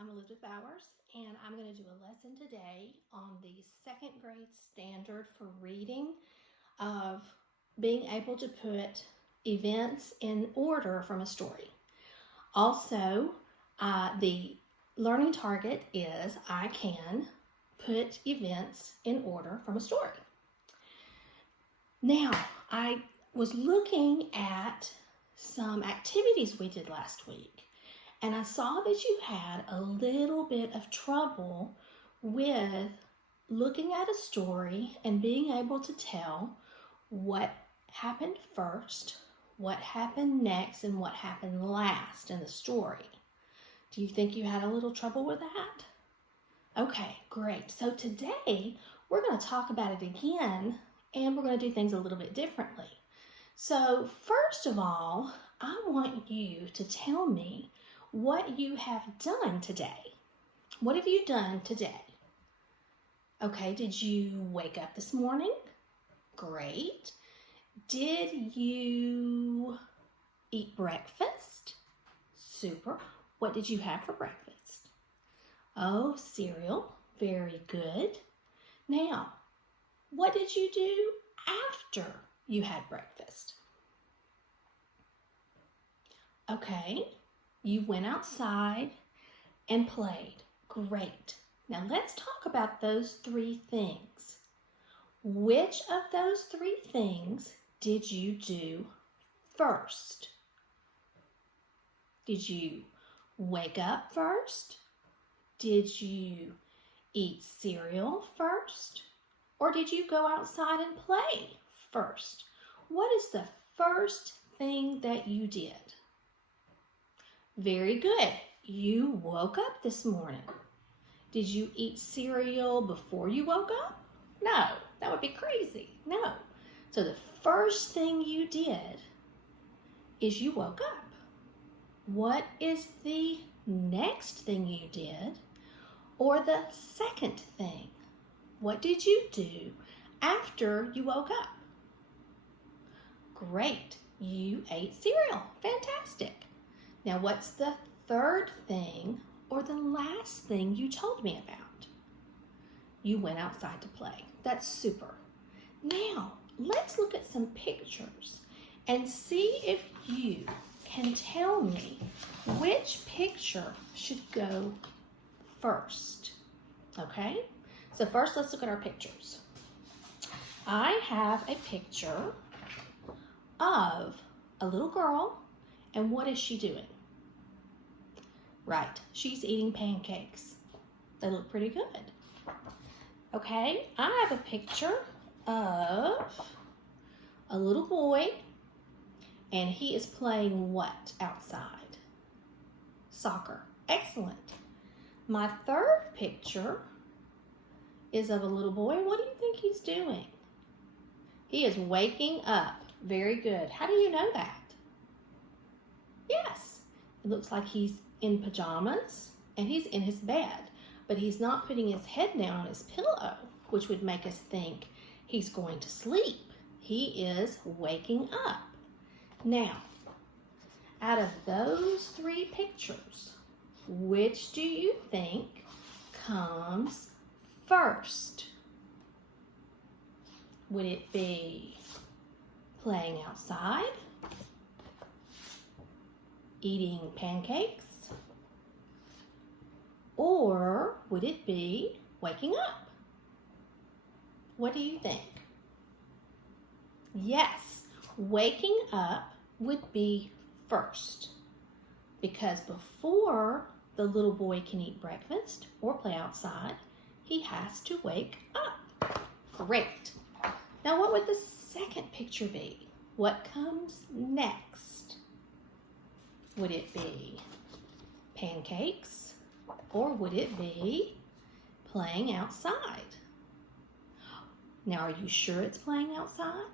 I'm Elizabeth Bowers, and I'm going to do a lesson today on the second grade standard for reading of being able to put events in order from a story. Also, the learning target is I can put events in order from a story. Now, I was looking at some activities we did last week, and I saw that you had a little bit of trouble with looking at a story and being able to tell what happened first, what happened next, and what happened last in the story. Do you think you had a little trouble with that? Okay, great. So today we're going to talk about it again, and we're going to do things a little bit differently. So first of all, I want you to tell me what you have done today. What have you done today? Okay, did you wake up this morning? Great. Did you eat breakfast? Super. What did you have for breakfast? Oh, cereal. Very good. Now, what did you do after you had breakfast? Okay, you went outside and played. Great. Now let's talk about those three things. Which of those three things did you do first? Did you wake up first? Did you eat cereal first? Or did you go outside and play first? What is the first thing that you did? Very good. You woke up this morning. Did you eat cereal before you woke up? No, that would be crazy. No. So the first thing you did is you woke up. What is the next thing you did, or the second thing? What did you do after you woke up? Great. You ate cereal. Fantastic. Now, what's the third thing or the last thing you told me about? You went outside to play. That's super. Now, let's look at some pictures and see if you can tell me which picture should go first. Okay? So first, let's look at our pictures. I have a picture of a little girl, and what is she doing? Right, she's eating pancakes. They look pretty good. Okay, I have a picture of a little boy, and he is playing what outside? Soccer. Excellent. My third picture is of a little boy. What do you think he's doing? He is waking up. Very good. How do you know that? Yes, it looks like he's in pajamas and he's in his bed, but he's not putting his head down on his pillow, which would make us think he's going to sleep. He is waking up. Now, out of those three pictures, which do you think comes first? Would it be playing outside, eating pancakes, or would it be waking up? What do you think? Yes, waking up would be first, because before the little boy can eat breakfast or play outside, he has to wake up. Great. Now, what would the second picture be? What comes next? Would it be pancakes, or would it be playing outside? Now, are you sure it's playing outside?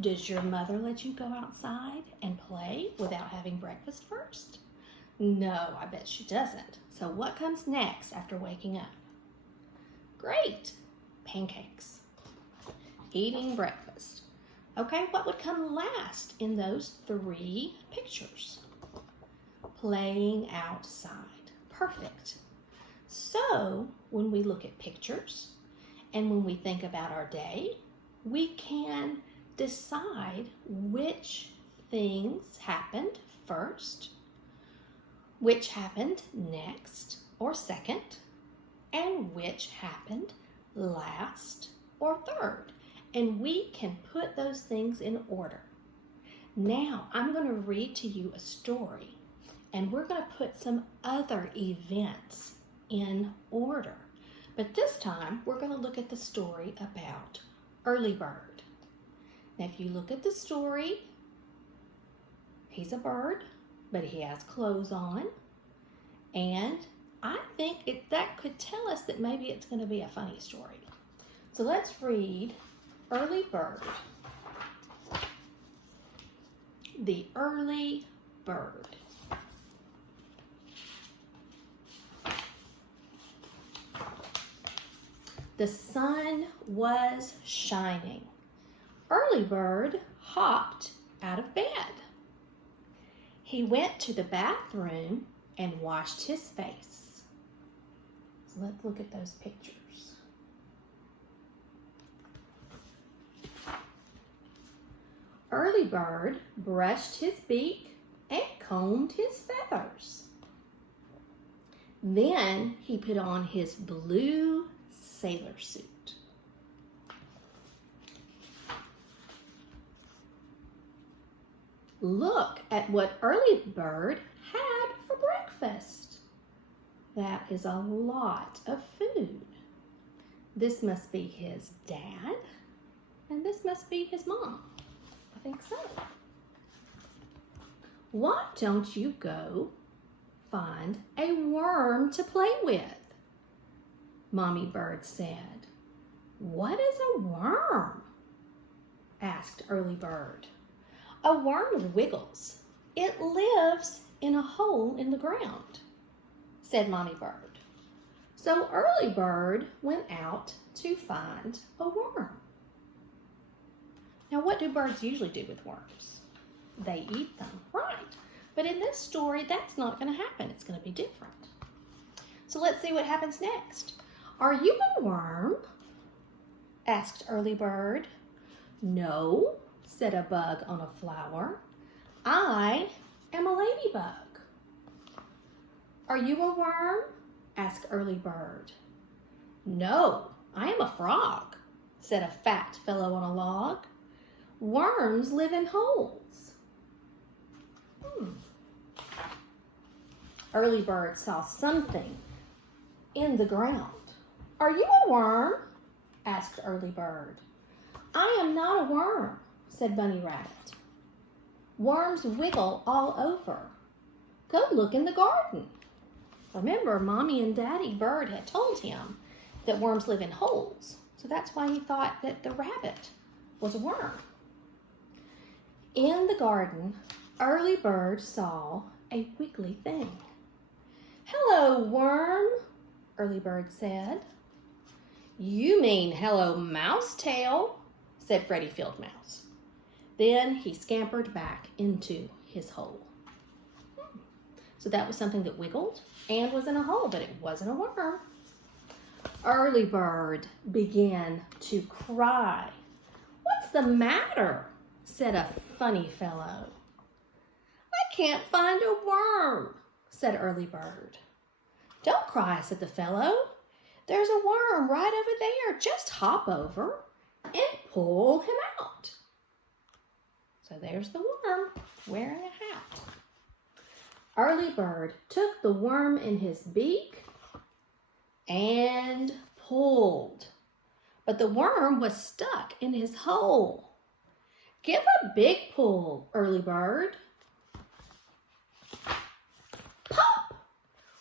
Does your mother let you go outside and play without having breakfast first? No, I bet she doesn't. So what comes next after waking up? Great. Pancakes. Eating breakfast. Okay, what would come last in those three pictures? playing outside. Perfect. So when we look at pictures and when we think about our day, we can decide which things happened first, which happened next or second, and which happened last or third. And we can put those things in order. Now, I'm going to read to you a story, and we're going to put some other events in order. But this time, we're going to look at the story about Early Bird. Now, if you look at the story, he's a bird, but he has clothes on. And I think that could tell us that maybe it's going to be a funny story. So let's read Early Bird. The Early Bird. The sun was shining. Early Bird hopped out of bed. He went to the bathroom and washed his face. So let's look at those pictures. Early Bird brushed his beak and combed his feathers. Then he put on his blue sailor suit. Look at what Early Bird had for breakfast. That is a lot of food. This must be his dad, and this must be his mom. I think so. Why don't you go find a worm to play with? Mommy Bird said. What is a worm? Asked Early Bird. A worm wiggles. It lives in a hole in the ground, said Mommy Bird. So Early Bird went out to find a worm. Now, what do birds usually do with worms? They eat them, right? But in this story, that's not going to happen. It's going to be different. So let's see what happens next. Are you a worm? Asked Early Bird. No, said a bug on a flower. I am a ladybug. Are you a worm? Asked Early Bird. No, I am a frog, said a fat fellow on a log. Worms live in holes. Early Bird saw something in the ground. Are you a worm? Asked Early Bird. I am not a worm, said Bunny Rabbit. Worms wiggle all over. Go look in the garden. Remember, Mommy and Daddy Bird had told him that worms live in holes. So that's why he thought that the rabbit was a worm. In the garden, Early Bird saw a wiggly thing. Hello, worm, Early Bird said. You mean hello, Mousetail, said Freddie Field Mouse. Then he scampered back into his hole. So that was something that wiggled and was in a hole, but it wasn't a worm. Early Bird began to cry. What's the matter? Said a funny fellow. I can't find a worm, said Early Bird. Don't cry, said the fellow. There's a worm right over there. Just hop over and pull him out. So there's the worm wearing a hat. Early Bird took the worm in his beak and pulled. But the worm was stuck in his hole. Give a big pull, Early Bird. Pop!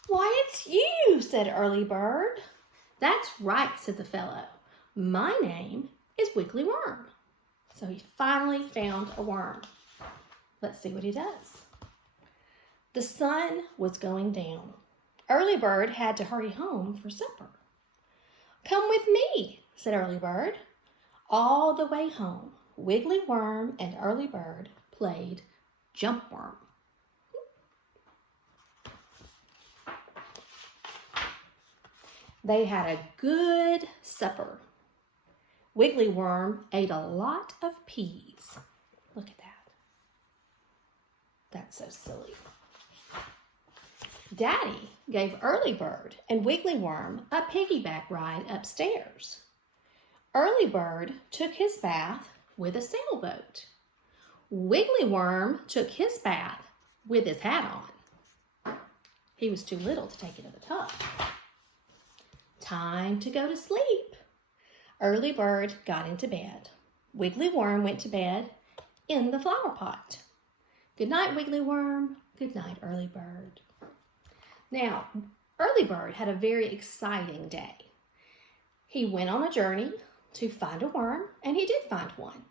Why, it's you, said Early Bird. That's right, said the fellow. My name is Wiggly Worm. So he finally found a worm. Let's see what he does. The sun was going down. Early Bird had to hurry home for supper. Come with me, said Early Bird. All the way home, Wiggly Worm and Early Bird played jump worm. They had a good supper. Wiggly Worm ate a lot of peas. Look at that. That's so silly. Daddy gave Early Bird and Wiggly Worm a piggyback ride upstairs. Early Bird took his bath with a sailboat. Wiggly Worm took his bath with his hat on. He was too little to take it to the tub. Time to go to sleep. Early Bird got into bed. Wiggly Worm went to bed in the flower pot. Good night, Wiggly Worm. Good night, Early Bird. Now, Early Bird had a very exciting day. He went on a journey to find a worm, and he did find one.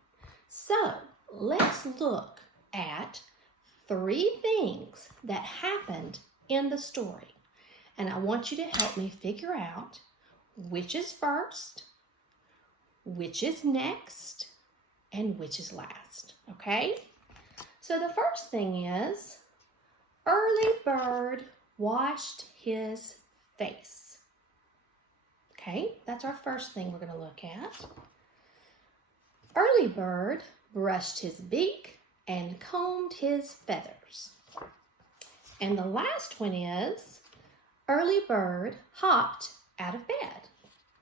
So, let's look at 3 things that happened in the story. And I want you to help me figure out which is first, which is next, and which is last, okay? So the first thing is, Early Bird washed his face. Okay, that's our first thing we're going to look at. Early Bird brushed his beak and combed his feathers. And the last one is, Early Bird hopped out of bed.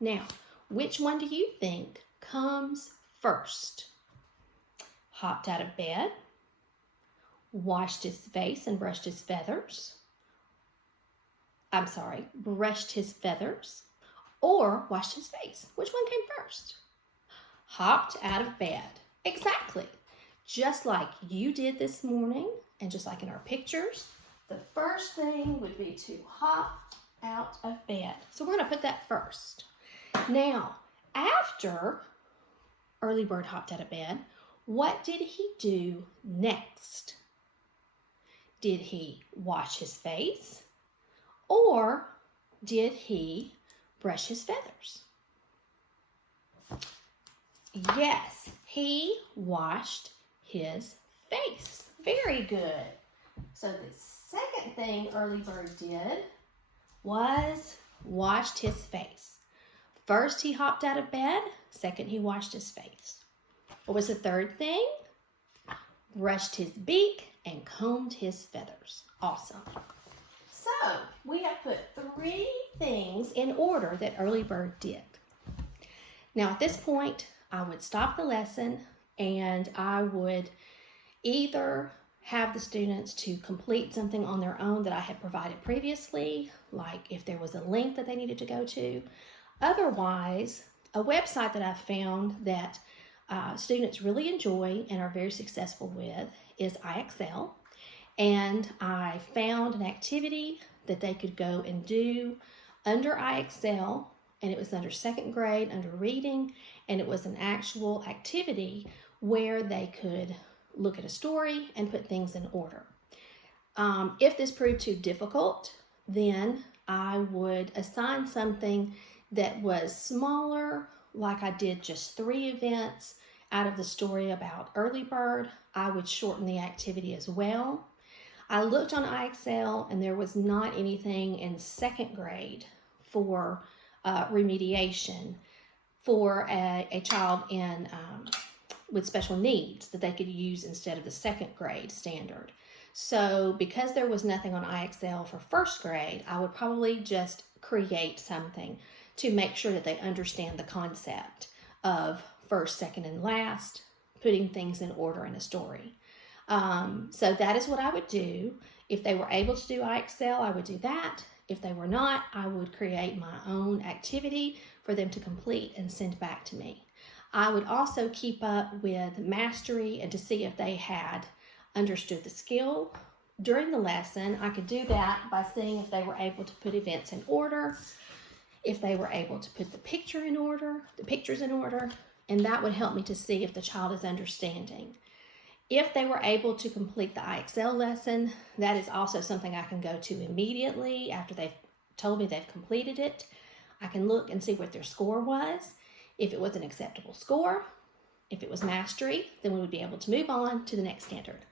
Now, which one do you think comes first? Hopped out of bed, washed his face and brushed his feathers. Brushed his feathers, or washed his face. Which one came first? Hopped out of bed. Exactly. Just like you did this morning, and just like in our pictures, the first thing would be to hop out of bed. So we're going to put that first. Now, after Early Bird hopped out of bed, what did he do next? Did he wash his face? Or did he brush his feathers? Yes, he washed his face. Very good. So the second thing Early Bird did was washed his face. First, he hopped out of bed. Second, he washed his face. What was the third thing? Brushed his beak and combed his feathers. Awesome. So, we have put 3 things in order that Early Bird did. Now, at this point, I would stop the lesson and I would either have the students to complete something on their own that I had provided previously, like if there was a link that they needed to go to. Otherwise, a website that I've found that students really enjoy and are very successful with is IXL. And I found an activity that they could go and do under IXL, and it was under 2nd grade, under reading, and it was an actual activity where they could look at a story and put things in order. If this proved too difficult, then I would assign something that was smaller, like I did just 3 events out of the story about Early Bird. I would shorten the activity as well. I looked on IXL and there was not anything in 2nd grade for remediation for a child with special needs that they could use instead of the 2nd grade standard. So because there was nothing on IXL for 1st grade, I would probably just create something to make sure that they understand the concept of first, second, and last, putting things in order in a story. So that is what I would do. If they were able to do IXL, I would do that. If they were not, I would create my own activity for them to complete and send back to me. I would also keep up with mastery and to see if they had understood the skill. During the lesson, I could do that by seeing if they were able to put events in order, if they were able to put the pictures in order, and that would help me to see if the child is understanding. If they were able to complete the IXL lesson, that is also something I can go to immediately after they've told me they've completed it. I can look and see what their score was. If it was an acceptable score, if it was mastery, then we would be able to move on to the next standard.